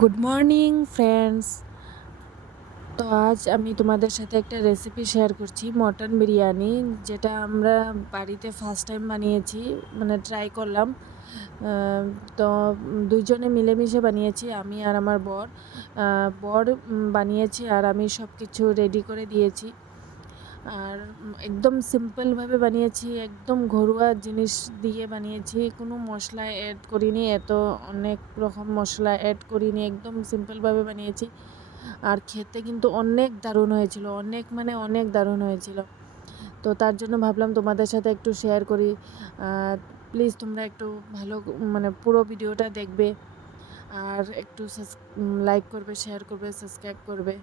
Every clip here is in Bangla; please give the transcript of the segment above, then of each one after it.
Good morning friends. তো আজ আমি তোমাদের সাথে একটা রেসিপি শেয়ার করছি, মটন বিরিয়ানি, যেটা আমরা বাড়িতে ফার্স্ট টাইম বানিয়েছি, মানে ট্রাই করলাম। তো দুইজনে মিলেমিশে বানিয়েছি, আমি আর আমার বর বর বানিয়েছি আর আমি সব কিছু রেডি করে দিয়েছি। আর একদম সিম্পলভাবে বানিয়েছি, একদম ঘরোয়া জিনিস দিয়ে বানিয়েছি, কোনো মশলা অ্যাড করিনি, অনেক রকম মশলা অ্যাড করিনি, একদম সিম্পলভাবে বানিয়েছি। আর খেতে কিন্তু অনেক দারুণ হয়েছিল, অনেক দারুণ হয়েছিল। তো তার জন্য ভাবলাম তোমাদের সাথে একটু শেয়ার করি। প্লিজ তোমরা একটু ভালো পুরো ভিডিওটা দেখবে আর একটু লাইক করবে, শেয়ার করবে, সাবস্ক্রাইব করবে।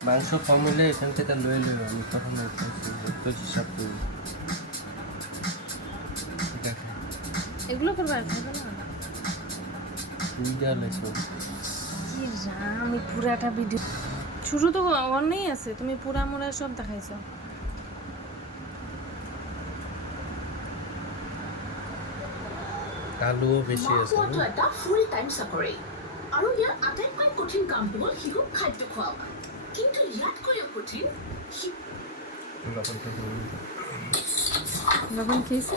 মাংস কম হলে এখান থেকে লয়ে লই আমি তখন তো হিসাব করি। ঠিক আছে, এগুলো করবে আর খাবে না। তুই দেওয়া লাগছো কি আমি পুরাটা ভিডিও শুরু তো অনেক আছে, তুমি পুরা মোরা সব দেখাইছো। আলুও বেছি আছে মাকোটো এটা ফুল টাইম চাকৰি আৰু ইয়াৰ আটাইতকৈ কঠিন কামটো হ'ল শিশুক খাদ্য খুৱাবা। কিন্তু ইয়াতকৈও কঠিন লবণ খেয়েছি।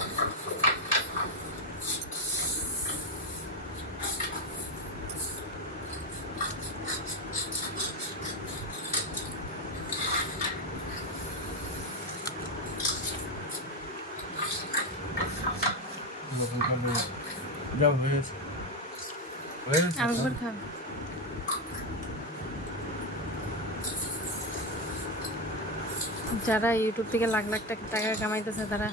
যাও হয়েছে আরেকবার খান। যারা ইউটিউব থেকে লাখ লাখ টাকা কামাইতেছে, তারা